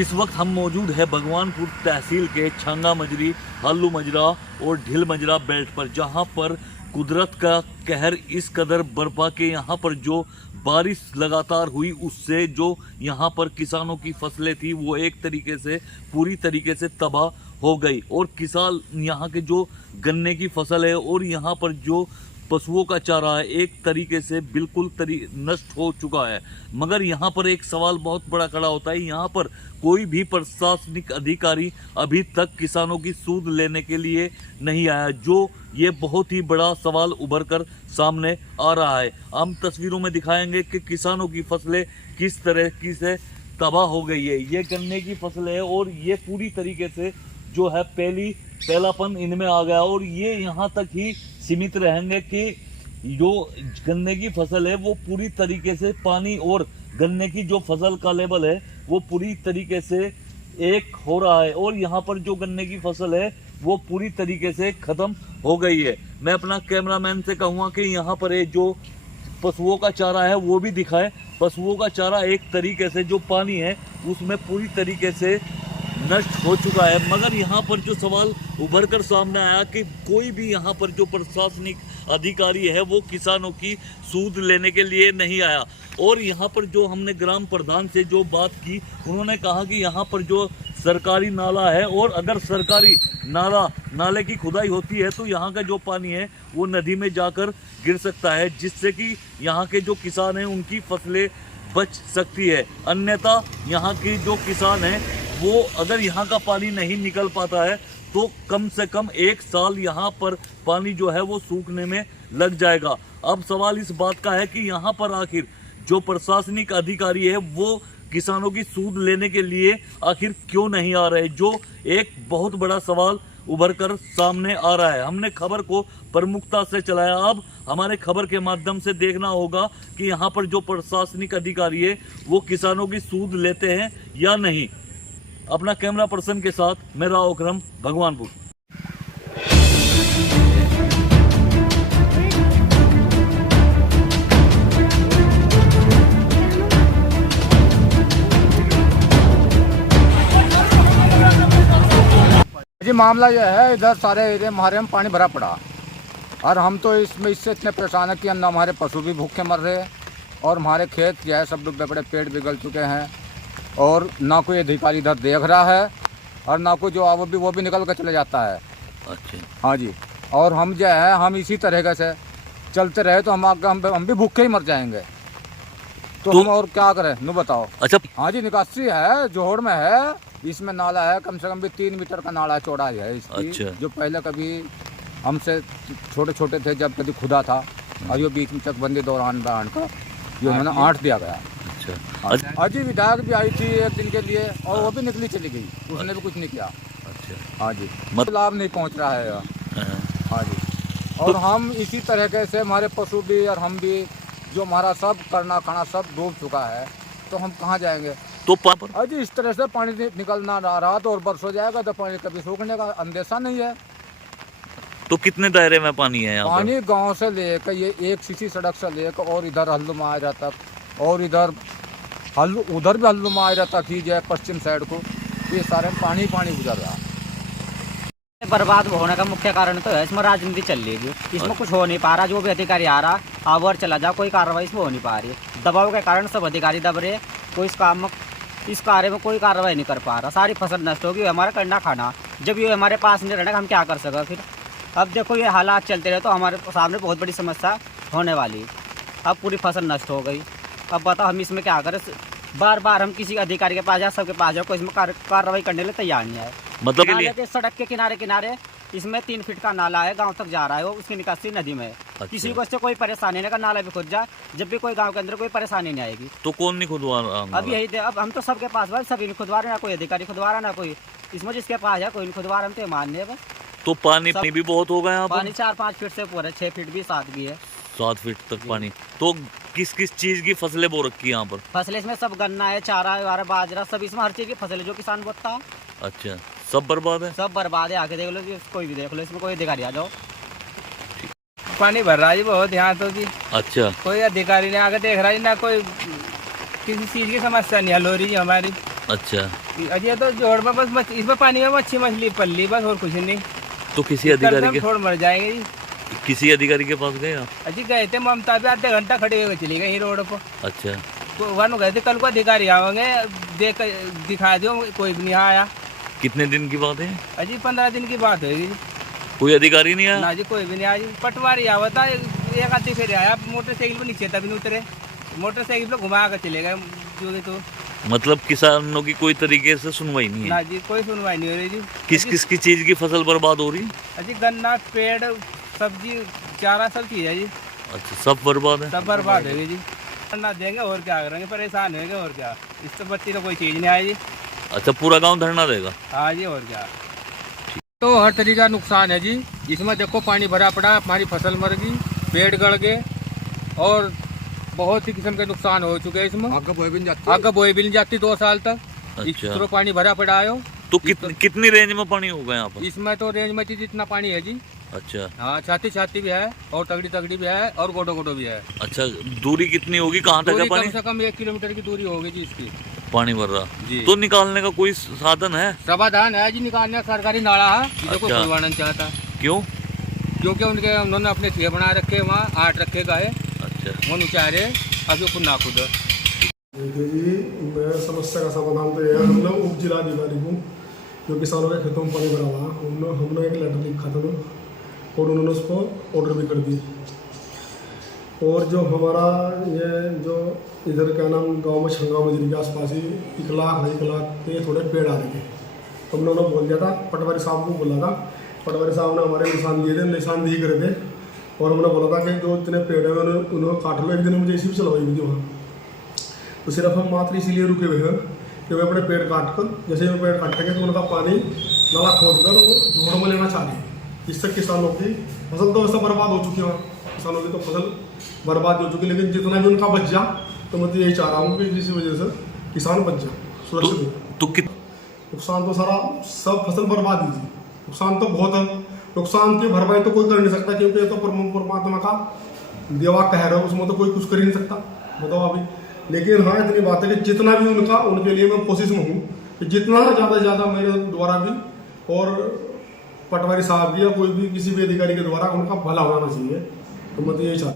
इस वक्त हम मौजूद है भगवानपुर तहसील के छांगा मजरी, हालू मजरा और ढिल मजरा बेल्ट पर, जहां पर कुदरत का कहर इस कदर बरपा के यहाँ पर जो बारिश लगातार हुई उससे जो यहाँ पर किसानों की फसलें थी वो एक तरीके से पूरी तरीके से तबाह हो गई। और किसान यहाँ के जो गन्ने की फसल है और यहाँ पर जो पशुओं का चारा है एक तरीके से बिल्कुल नष्ट हो चुका है। मगर यहाँ पर एक सवाल बहुत बड़ा खड़ा होता है, यहाँ पर कोई भी प्रशासनिक अधिकारी अभी तक किसानों की सूद लेने के लिए नहीं आया, जो ये बहुत ही बड़ा सवाल उभर कर सामने आ रहा है। हम तस्वीरों में दिखाएंगे कि किसानों की फसलें किस तरह की से तबाह हो गई है। ये गन्ने की फसल है और ये पूरी तरीके से जो है पहलापन इनमें आ गया और ये यहाँ तक ही सीमित रहेंगे कि जो गन्ने की फसल है वो पूरी तरीके से पानी और गन्ने की जो फसल का लेवल है वो पूरी तरीके से एक हो रहा है और यहाँ पर जो गन्ने की फसल है वो पूरी तरीके से खत्म हो गई है। मैं अपना कैमरामैन से कहूँगा कि यहाँ पर ये जो पशुओं का चारा है वो भी दिखाए। पशुओं का चारा एक तरीके से जो पानी है उसमें पूरी तरीके से नष्ट हो चुका है। मगर यहाँ पर जो सवाल उभर कर सामने आया कि कोई भी यहाँ पर जो प्रशासनिक अधिकारी है वो किसानों की सूद लेने के लिए नहीं आया। और यहाँ पर जो हमने ग्राम प्रधान से जो बात की उन्होंने कहा कि यहाँ पर जो सरकारी नाला है और अगर सरकारी नाले की खुदाई होती है तो यहाँ का जो पानी है वो नदी में जाकर गिर सकता है, जिससे कि यहाँ के जो किसान हैं उनकी फसलें बच सकती है। अन्यथा यहाँ की जो किसान हैं वो अगर यहाँ का पानी नहीं निकल पाता है तो कम से कम 1 साल यहाँ पर पानी जो है वो सूखने में लग जाएगा। अब सवाल इस बात का है कि यहाँ पर आखिर जो प्रशासनिक अधिकारी है वो किसानों की सूद लेने के लिए आखिर क्यों नहीं आ रहे, जो एक बहुत बड़ा सवाल उभर कर सामने आ रहा है। हमने खबर को प्रमुखता से चलाया। अब हमारे खबर के माध्यम से देखना होगा कि यहाँ पर जो प्रशासनिक अधिकारी है वो किसानों की सूद लेते हैं या नहीं। अपना कैमरा पर्सन के साथ मैं राव अकरम, भगवानपुर। जी मामला यह है, इधर सारे एरिया हमारे में पानी भरा पड़ा और हम तो इससे इतने परेशान है कि हम हमारे पशु भी भूखे मर रहे हैं और हमारे खेत जो है सब डूबे पड़े, पेड़ बिगल चुके हैं और ना कोई अधिकारी इधर देख रहा है और ना कोई जो वो भी निकल कर चले जाता है। अच्छा, हाँ जी। और हम जो है हम इसी तरह से चलते रहे तो हम भी भूखे ही मर जाएंगे। तो हम और क्या करें, नो बताओ। अच्छा, हाँ जी, निकासी है, जोहड़ में है, इसमें नाला है, कम से कम भी 3 मीटर का नाला चौड़ा है इसकी। अच्छा। जो पहले कभी हमसे छोटे छोटे थे जब कभी खुदा था और ये बीच में चकबंदी दौरान का ये उन्होंने 8 दिया गया। अच्छा, अजी विधायक भी आई थी 1 दिन के लिए और वो भी निकली चली गई, उसने भी कुछ नहीं किया। अच्छा, हाँ जी, लाभ नहीं पहुँच रहा है। हाँ जी, और हम इसी तरह से हमारे पशु भी और हम भी जो हमारा सब करना खाना सब डूब चुका है, तो हम कहाँ जाएंगे। तो अजी इस तरह से पानी निकलना रहा तो और बरस हो जाएगा तो पानी कभी सूखने का अंदेशा नहीं है। तो कितने दायरे में पानी है यहाँ पानी गांव से लेकर ये एक सीसी सड़क से लेकर और इधर हल्लू माजरा तक और इधर उधर भी हल्लू माजरा तक ही जाए पश्चिम साइड को, ये सारे पानी गुजर रहा है। बर्बाद होने का मुख्य कारण तो है इसमें राजनीति चल रही है, इसमें कुछ हो नहीं पा रहा। जो भी अधिकारी आ रहा अब और चला जा, कोई कार्रवाई इसमें हो नहीं पा रही है। दबाव के कारण सब अधिकारी दब रहे, कोई इस कार्य में कोई कार्रवाई नहीं कर पा रहा। सारी फसल नष्ट होगी, हमारा करना खाना जब ये हमारे पास नहीं रहना हम क्या कर सकें फिर। अब देखो ये हालात चलते रहे तो हमारे सामने बहुत बड़ी समस्या होने वाली। अब पूरी फसल नष्ट हो गई, अब बताओ हम इसमें क्या करें। बार बार हम किसी अधिकारी के पास जाए, सबके पास जाओ, कोई इसमें कार्रवाई करने के लिए तैयार नहीं है। मतलब के सड़क के किनारे इसमें 3 फीट का नाला है, गांव तक जा रहा है, वो उसकी निकासी नदी में है। अच्छा। किसी को इससे कोई परेशानी नहीं, नाला भी खुद जाए जब भी कोई गांव के अंदर कोई परेशानी नहीं आएगी। तो कौन नहीं खुदवा रहा? अब यही अब हम तो सबके पास भाई सभी नहीं खुदवा रहे, ना कोई अधिकारी खुदवा रहा, ना कोई इसमें जिसके पास है कोई नहीं खुदवा रहा, हम तो मानने बस। तो पानी भी बहुत होगा यहाँ पर? पानी 4-5 फीट से ऊपर है, 6 फीट भी 7 भी है, 7 फीट तक पानी। तो किस किस चीज की फसलें बो रखी है यहाँ पर? फसलें इसमें सब गन्ना है, चारा बाजरा, सब इसमें हर चीज की फसल है जो किसान बोता है। अच्छा, सब बर्बाद है? सब बर्बाद है, आके देख लो, कोई भी देख लो, इसमें कोई अधिकारी आ जाओ। पानी भर रहा है बहुत यहाँ तो जी। अच्छा, कोई अधिकारी ने आके देख रहा है ना, कोई किसी चीज की समस्या नहीं हल हो रही है हमारी। अच्छा, अजय तो जोड़ में बस इसमें पानी में मछली पल्ली बस और कुछ नहीं। तो किसी अधिकारी कल के छोड़ मर जाएंगे जी। किसी अधिकारी के पास गए आप? अजी गए थे ममता भी आधे घंटा खड़े होकर चली गई रोड पर। अच्छा, तो वन गए थे, कल को अधिकारी आओगे देख दिखा दो, कोई भी नहीं आया। कितने दिन की बात है? अजी 15 दिन की बात होगी जी। कोई अधिकारी नहीं आया? ना जी कोई भी नहीं आया जी। पटवारी आवा था, एक आधी फेर आया, मोटरसाइकिल पर नीचे तभी नहीं उतरे, मोटरसाइकिल पर घुमा कर चले गए जो भी। तो मतलब किसानों की कोई तरीके से सुनवाई नहीं है? ना जी कोई सुनवाई नहीं हो रही जी। किस किस की चीज की फसल बर्बाद हो रही? अजी गन्ना, पेड़, सब्जी, चारा, सब चीज है जी। अच्छा, सब बर्बाद है? सब बर्बाद है जी। ना देंगे और क्या करेंगे, परेशान होंगे और क्या। इस तो बच्ची तो कोई चीज नहीं आई जी। अच्छा, पूरा गांव धरना देगा? हाँ जी, और क्या। तो हर तरीके का नुकसान है जी। इसमें देखो पानी भरा पड़ा, हमारी फसल मर गई, पेड़ गड़ गए और बहुत ही किस्म के नुकसान हो चुके हैं इसमें। आगे बोई भी नहीं जाती 2 साल तक। इस अच्छा, तरह पानी भरा पड़ा है। तो कितनी रेंज में पानी होगा यहाँ पर? इसमें तो रेंज में जितना पानी है जी। अच्छा, हाँ, छाती भी है और तगड़ी भी है और गोटो भी है। अच्छा, दूरी कितनी होगी, कहाँ तक है दूरी पानी? कम से कम 1 किलोमीटर की दूरी होगी जी इसकी। पानी भर रहा जी। तो निकालने का कोई साधन है? समाधान है जी, निकालने का सरकारी नाला है, इसे कोई अच्छा। खुलवाना नहीं चाहता। क्यों? क्योंकि उन्होंने अपने खेत बना रखे, वहाँ 8 रखे गए, अच्छा, वो नुचारे अभी खुद ना खुद। देखिए जी, मैं समस्या का समाधान तो यह है, हमने उप जिलाधिकारी को, जो किसानों के खेतों में पानी भरा हुआ है, हमने एक लेटर लिखा था और उन्होंने उसको ऑर्डर भी कर दी। और जो हमारा ये जो इधर क्या नाम गांव में छंगा मजरी के आसपास ही 1 लाख के थोड़े पेड़ आ रहे थे। हमने उन्हें बोल दिया था, पटवारी साहब को बोला था, पटवारी साहब ने हमारे निशान दिए थे, निशानदेही करे थे और हमने बोला था कि जो इतने पेड़ है उन्होंने काट लो। एक दिन मुझे इसी भी चलवाई भी थी वहाँ। तो सिर्फ हम मात्र इसीलिए रुके हुए हैं कि वे अपने पेड़ काट कर, जैसे वो पेड़ काटेंगे तो उनका पानी नाला खोद कर वो जोड़ में लेना चाह रहे हैं। इससे किसानों की फसल तो वैसे बर्बाद हो चुकी है, किसानों की तो फसल बर्बाद हो चुकी है, लेकिन जितना भी उनका बच जा, तो मैं तो यही चाह रहा हूँ कि जिस वजह से किसान बच जा सुरक्षित। तो नुकसान तो सारा सब फसल बर्बाद ही, नुकसान तो बहुत है। नुकसान की भरपाई तो कोई कर नहीं सकता, क्योंकि ये तो परमात्मा का देवा कहर है, उसमें तो कोई कुछ कर ही नहीं सकता, बताओ अभी। लेकिन हाँ, इतनी बात है कि जितना भी उनके लिए मैं कोशिश में हूँ कि जितना ज़्यादा से ज़्यादा मेरे द्वारा भी और पटवारी साहब की या कोई भी किसी भी अधिकारी के द्वारा उनका भला होना चाहिए। तो मैं तो यही चाहता हूँ।